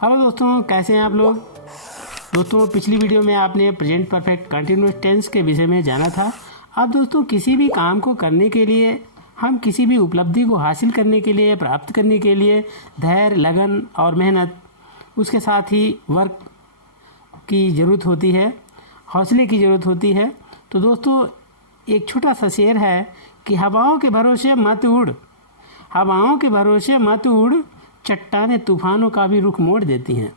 Hello दोस्तों, कैसे हैं आप लोग। दोस्तों, पिछली वीडियो में आपने प्रेजेंट परफेक्ट कंटिन्यूअस टेंस के विषय में जाना था। अब दोस्तों, किसी भी काम को करने के लिए, हम किसी भी उपलब्धि को हासिल करने के लिए, प्राप्त करने के लिए धैर्य, लगन और मेहनत, उसके साथ ही वर्क की ज़रूरत होती है, हौसले की ज़रूरत होती है। तो दोस्तों, एक छोटा सा शेर है कि हवाओं के भरोसे मत उड़, हवाओं के भरोसे मत उड़, चट्टानें तूफानों का भी रुख मोड़ देती हैं।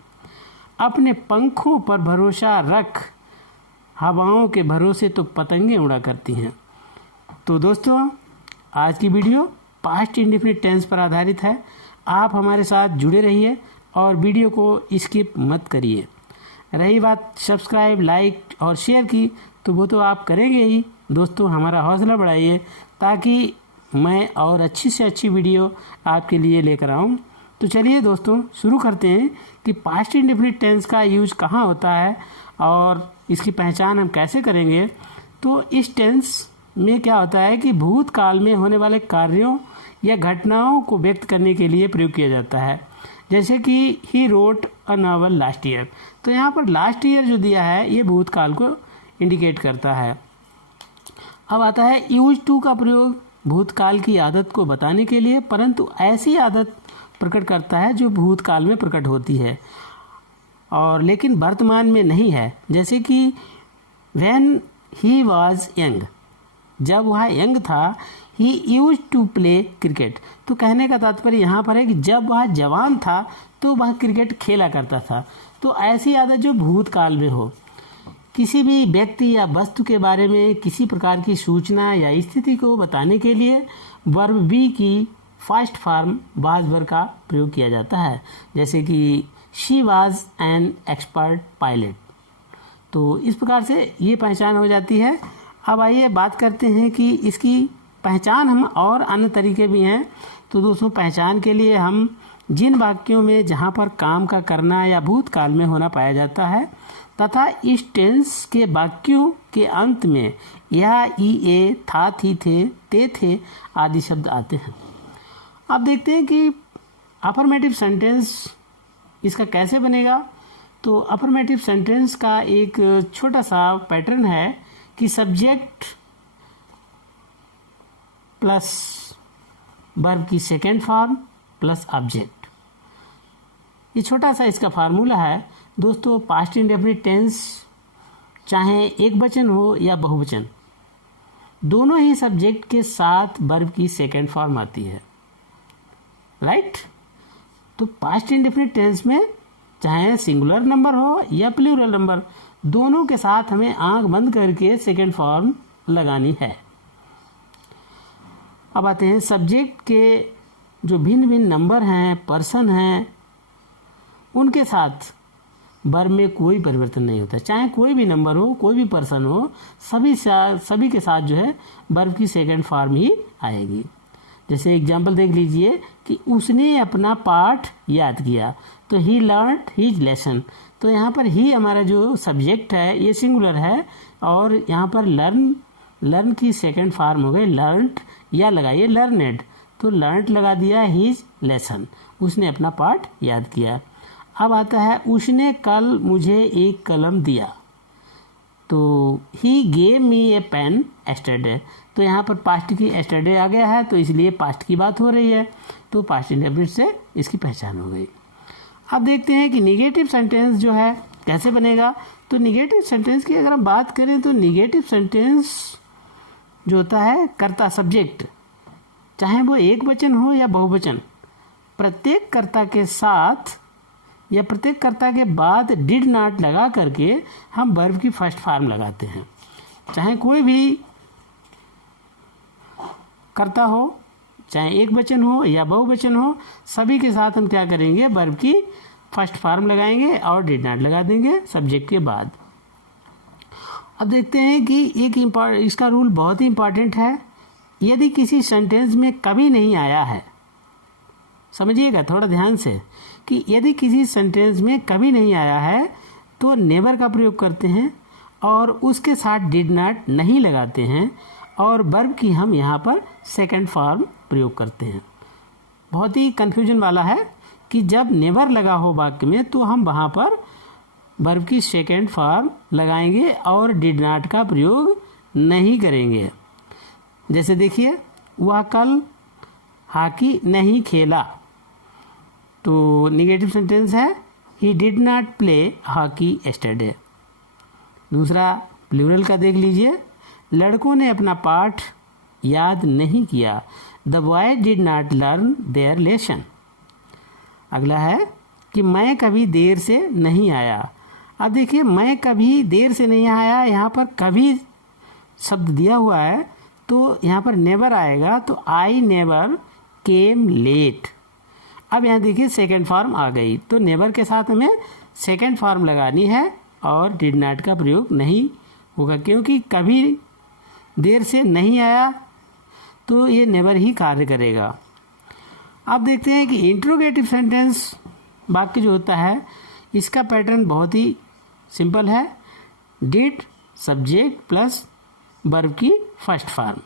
अपने पंखों पर भरोसा रख, हवाओं के भरोसे तो पतंगें उड़ा करती हैं। तो दोस्तों, आज की वीडियो पास्ट इंडेफिनिट टेंस पर आधारित है। आप हमारे साथ जुड़े रहिए और वीडियो को स्किप मत करिए। रही बात सब्सक्राइब, लाइक और शेयर की, तो वो तो आप करेंगे ही। दोस्तों, हमारा हौसला बढ़ाइए ताकि मैं और अच्छी से अच्छी वीडियो आपके लिए लेकर आऊँ। तो चलिए दोस्तों, शुरू करते हैं कि पास्ट इंडेफिनिट टेंस का यूज कहाँ होता है और इसकी पहचान हम कैसे करेंगे। तो इस टेंस में क्या होता है कि भूतकाल में होने वाले कार्यों या घटनाओं को व्यक्त करने के लिए प्रयोग किया जाता है। जैसे कि he wrote a novel last year, तो यहाँ पर लास्ट ईयर जो दिया है ये भूतकाल को इंडिकेट करता है। अब आता है यूज टू का प्रयोग भूतकाल की आदत को बताने के लिए, परंतु ऐसी आदत प्रकट करता है जो भूतकाल में प्रकट होती है और लेकिन वर्तमान में नहीं है। जैसे कि व्हेन ही वाज यंग, जब वह यंग था, ही यूज टू प्ले क्रिकेट। तो कहने का तात्पर्य यहाँ पर है कि जब वह जवान था तो वह क्रिकेट खेला करता था। तो ऐसी आदत जो भूतकाल में हो। किसी भी व्यक्ति या वस्तु के बारे में किसी प्रकार की सूचना या स्थिति को बताने के लिए वर्ब बी की फर्स्ट फॉर्म वाज वर्ब का प्रयोग किया जाता है। जैसे कि she was an expert pilot. तो इस प्रकार से ये पहचान हो जाती है। अब आइए बात करते हैं कि इसकी पहचान हम और अन्य तरीके भी हैं। तो दोस्तों, पहचान के लिए हम जिन वाक्यों में जहाँ पर काम का करना या भूतकाल में होना पाया जाता है तथा इस टेंस के वाक्यों के अंत में या ई ए, था, थी, थे, ते थे आदि शब्द आते हैं। अब देखते हैं कि अफर्मेटिव सेंटेंस इसका कैसे बनेगा। तो अफर्मेटिव सेंटेंस का एक छोटा सा पैटर्न है कि सब्जेक्ट प्लस वर्ब की सेकेंड फॉर्म प्लस ऑब्जेक्ट। ये छोटा सा इसका फार्मूला है। दोस्तों, पास्ट इंडेफिनिट टेंस चाहे एक वचन हो या बहुवचन, दोनों ही सब्जेक्ट के साथ वर्ब की सेकेंड फॉर्म आती है, राइट। तो पास्ट इंडेफिनिट टेंस में चाहे सिंगुलर नंबर हो या प्लूरल नंबर, दोनों के साथ हमें आंख बंद करके सेकेंड फॉर्म लगानी है। अब आते हैं सब्जेक्ट के जो भिन्न भिन्न नंबर हैं, पर्सन हैं, उनके साथ वर्ब में कोई परिवर्तन नहीं होता। चाहे कोई भी नंबर हो, कोई भी पर्सन हो, सभी के साथ जो है वर्ब की सेकेंड फॉर्म ही आएगी। जैसे एग्जाम्पल देख लीजिए कि उसने अपना पाठ याद किया, तो ही लर्न्ड हिज लेसन। तो यहाँ पर ही हमारा जो सब्जेक्ट है ये सिंगुलर है और यहाँ पर लर्न की सेकंड फॉर्म हो गई लर्न्ड, या लगाइए लर्नेड। तो लर्न्ड लगा दिया हिज लेसन, उसने अपना पाठ याद किया। अब आता है उसने कल मुझे एक कलम दिया, तो he gave me a pen yesterday. तो यहाँ पर पास्ट की एस्टरडे आ गया है, तो इसलिए पास्ट की बात हो रही है, तो पास्ट इंडेफिनिट से इसकी पहचान हो गई। अब देखते हैं कि निगेटिव सेंटेंस जो है कैसे बनेगा। तो निगेटिव सेंटेंस की अगर हम बात करें तो निगेटिव सेंटेंस जो होता है कर्ता सब्जेक्ट, चाहे वो एक वचन हो या बहुवचन, प्रत्येक कर्ता के साथ या प्रत्येक कर्ता के बाद डिड नॉट लगा करके हम वर्ब की फर्स्ट फॉर्म लगाते हैं। चाहे कोई भी कर्ता हो, चाहे एक वचन हो या बहुवचन हो, सभी के साथ हम क्या करेंगे, वर्ब की फर्स्ट फॉर्म लगाएंगे और डिड नॉट लगा देंगे सब्जेक्ट के बाद। अब देखते हैं कि इसका रूल बहुत ही इंपॉर्टेंट है। यदि किसी सेंटेंस में कभी नहीं आया है, समझिएगा थोड़ा ध्यान से, कि यदि किसी सेंटेंस में कभी नहीं आया है तो नेवर का प्रयोग करते हैं और उसके साथ डिड नॉट नहीं लगाते हैं और वर्ब की हम यहाँ पर सेकंड फॉर्म प्रयोग करते हैं। बहुत ही कन्फ्यूजन वाला है कि जब नेवर लगा हो वाक्य में तो हम वहाँ पर वर्ब की सेकेंड फॉर्म लगाएंगे और डिड नॉट का प्रयोग नहीं करेंगे। जैसे देखिए, वह कल हॉकी नहीं खेला, तो निगेटिव सेंटेंस है he did not play hockey yesterday. दूसरा प्लूरल का देख लीजिए, लड़कों ने अपना पाठ याद नहीं किया, the boy did not learn their lesson. अगला है कि मैं कभी देर से नहीं आया। अब देखिए, मैं कभी देर से नहीं आया, यहाँ पर कभी शब्द दिया हुआ है तो यहाँ पर नेवर आएगा, तो आई नेवर केम लेट। अब यहाँ देखिए सेकेंड फॉर्म आ गई, तो नेवर के साथ हमें सेकेंड फॉर्म लगानी है और डिड नॉट का प्रयोग नहीं होगा, क्योंकि कभी देर से नहीं आया तो ये नेवर ही कार्य करेगा। अब देखते हैं कि इंट्रोगेटिव सेंटेंस वाक्य जो होता है इसका पैटर्न बहुत ही सिंपल है, डिड सब्जेक्ट प्लस वर्ब की फर्स्ट फॉर्म।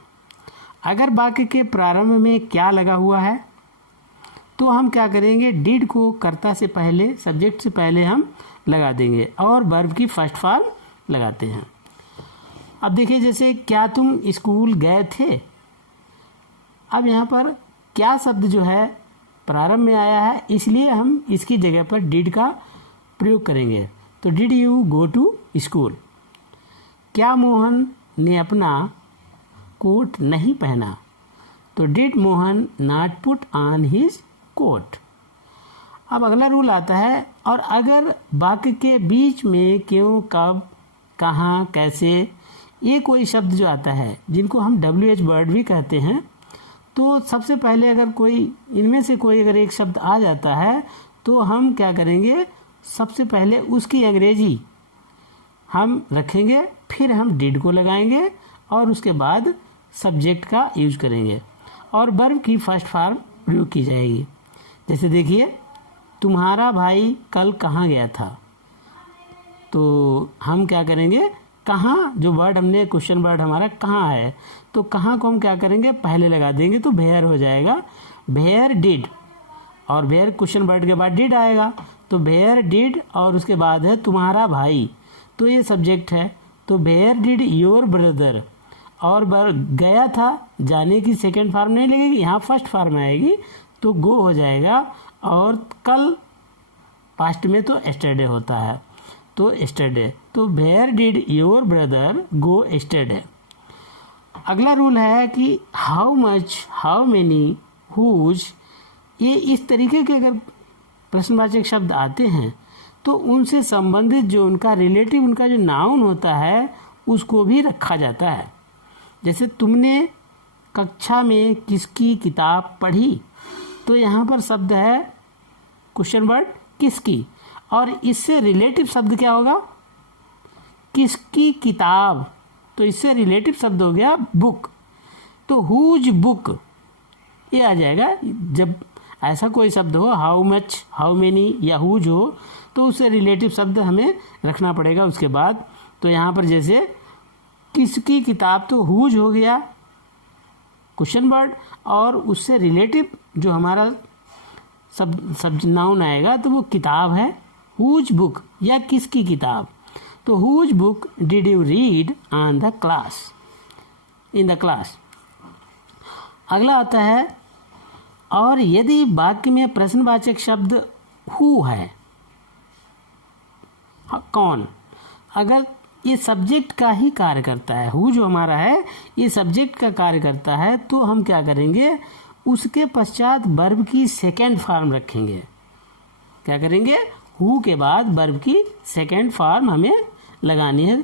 अगर वाक्य के प्रारंभ में क्या लगा हुआ है तो हम क्या करेंगे, डिड को कर्ता से पहले, सब्जेक्ट से पहले हम लगा देंगे और वर्ब की फर्स्ट फॉर्म लगाते हैं। अब देखिए, जैसे क्या तुम स्कूल गए थे। अब यहाँ पर क्या शब्द जो है प्रारंभ में आया है, इसलिए हम इसकी जगह पर डिड का प्रयोग करेंगे। तो did you go to school. क्या मोहन ने अपना कोट नहीं पहना, तो did Mohan not put on his coat. अब अगला रूल आता है, और अगर वाक्य के बीच में क्यों, कब, कहाँ, कैसे, ये कोई शब्द जो आता है जिनको हम WH वर्ड भी कहते हैं, तो सबसे पहले अगर कोई इनमें से कोई अगर एक शब्द आ जाता है तो हम क्या करेंगे, सबसे पहले उसकी अंग्रेजी हम रखेंगे, फिर हम डिड को लगाएंगे और उसके बाद सब्जेक्ट का यूज करेंगे और वर्ब की फर्स्ट फॉर्म प्रयोग की जाएगी। जैसे देखिए, तुम्हारा भाई कल कहाँ गया था, तो हम क्या करेंगे, कहाँ जो वर्ड हमने क्वेश्चन वर्ड हमारा कहाँ है, तो कहाँ को हम क्या करेंगे, पहले लगा देंगे, तो वेयर हो जाएगा, वेयर डिड, और वेयर क्वेश्चन वर्ड के बाद डिड आएगा, तो वेयर डिड, और उसके बाद है तुम्हारा भाई, तो ये सब्जेक्ट है, तो वेयर डिड योर ब्रदर, और गया था, जाने की सेकेंड फॉर्म नहीं लगेगी, यहाँ फर्स्ट फॉर्म आएगी, तो गो हो जाएगा, और कल पास्ट में तो एस्टरडे होता है, तो एस्टरडे, तो where did your brother go yesterday. अगला रूल है कि how much, how many, whose, ये इस तरीके के अगर प्रश्नवाचक शब्द आते हैं तो उनसे संबंधित जो उनका रिलेटिव, उनका जो नाउन होता है उसको भी रखा जाता है। जैसे तुमने कक्षा में किसकी किताब पढ़ी, तो यहाँ पर शब्द है क्वेश्चन वर्ड किसकी, और इससे रिलेटिव शब्द क्या होगा, किसकी किताब, तो इससे रिलेटिव शब्द हो गया बुक, तो हुज बुक ये आ जाएगा। जब ऐसा कोई शब्द हो, हाउ मच, हाउ मेनी या हुज हो, तो उससे रिलेटिव शब्द हमें रखना पड़ेगा उसके बाद। तो यहाँ पर जैसे किसकी किताब, तो हुज हो गया क्वेश्चन वर्ड, और उससे रिलेटिव जो हमारा सब नाउन आएगा तो वो किताब है, हुज बुक या किसकी किताब, तो whose book did you read on the class, in the class. अगला आता है, और यदि वाक्य में प्रश्नवाचक शब्द हु है, कौन, अगर ये सब्जेक्ट का ही कार्य करता है, हु जो हमारा है ये सब्जेक्ट का कार्य करता है, तो हम क्या करेंगे, उसके पश्चात वर्ब की सेकेंड फॉर्म रखेंगे। क्या करेंगे, हु के बाद वर्ब की सेकेंड फॉर्म हमें लगानी है।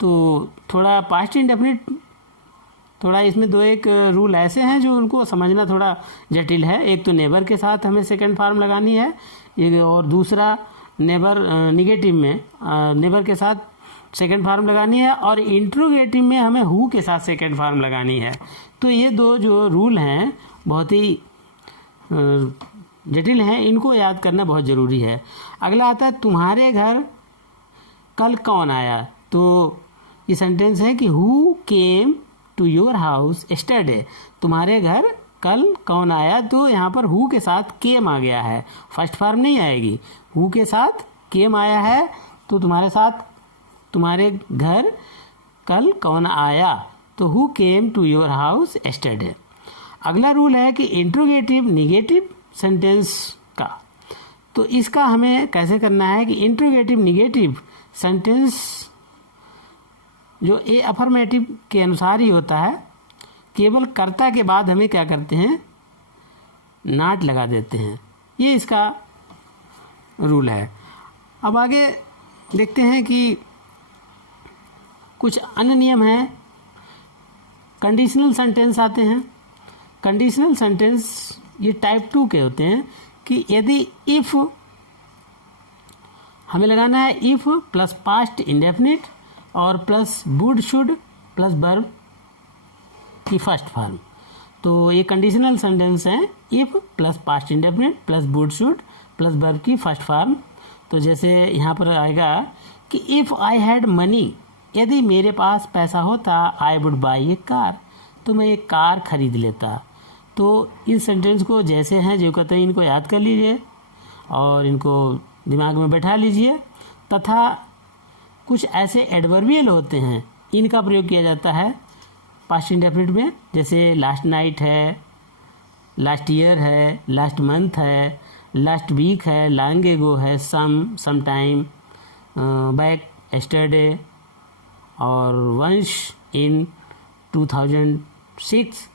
तो थोड़ा पास्ट इंडेफिनिट, थोड़ा इसमें दो एक रूल ऐसे हैं जो उनको समझना थोड़ा जटिल है। एक तो नेवर के साथ हमें सेकेंड फॉर्म लगानी है, और दूसरा नेवर निगेटिव में नेवर के साथ सेकेंड फॉर्म लगानी है, और इंट्रोगेटिव में हमें हु के साथ सेकेंड फॉर्म लगानी है। तो ये दो जो रूल हैं बहुत ही जटिल हैं, इनको याद करना बहुत ज़रूरी है। अगला आता है, तुम्हारे घर कल कौन आया, तो ये सेंटेंस है कि who came to your house yesterday, तुम्हारे घर कल कौन आया, तो यहाँ पर हु के साथ केम आ गया है, फर्स्ट फॉर्म नहीं आएगी। हु के साथ केम आया है तो तुम्हारे घर कल कौन आया, तो who came to your house yesterday. अगला रूल है कि इंट्रोगेटिव निगेटिव सेंटेंस का, तो इसका हमें कैसे करना है कि इंट्रोगेटिव निगेटिव सेंटेंस जो ए अफर्मेटिव के अनुसार ही होता है, केवल कर्ता के बाद हमें क्या करते हैं, नॉट लगा देते हैं। ये इसका रूल है। अब आगे देखते हैं कि कुछ अन्य नियम हैं। कंडीशनल सेंटेंस आते हैं। कंडीशनल सेंटेंस ये टाइप 2 के होते हैं कि यदि इफ़ हमें लगाना है, इफ़ प्लस पास्ट इंडेफिनिट और plus would should plus verb की फर्स्ट फॉर्म, तो ये कंडीशनल सेंटेंस हैं। If plus past indefinite plus would should plus verb की फर्स्ट फॉर्म। तो जैसे यहाँ पर आएगा कि इफ़ आई हैड मनी, यदि मेरे पास पैसा होता, I would buy A car, तो मैं एक कार खरीद लेता। तो इन सेंटेंस को जैसे हैं जो कहते हैं इनको याद कर लीजिए और इनको दिमाग में बैठा लीजिए। तथा कुछ ऐसे एडवर्बियल होते हैं, इनका प्रयोग किया जाता है पास्ट इंडेफिनिट में, जैसे लास्ट नाइट है, लास्ट ईयर है, लास्ट मंथ है, लास्ट वीक है, लॉन्ग एगो है, सम टाइम बैक, यस्टरडे और वंश इन 2006,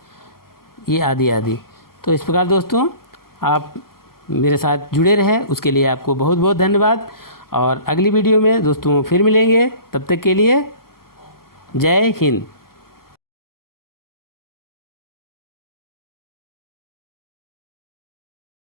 ये आदि आदि। तो इस प्रकार दोस्तों आप मेरे साथ जुड़े रहे, उसके लिए आपको बहुत बहुत धन्यवाद। और अगली वीडियो में दोस्तों फिर मिलेंगे, तब तक के लिए जय हिंद।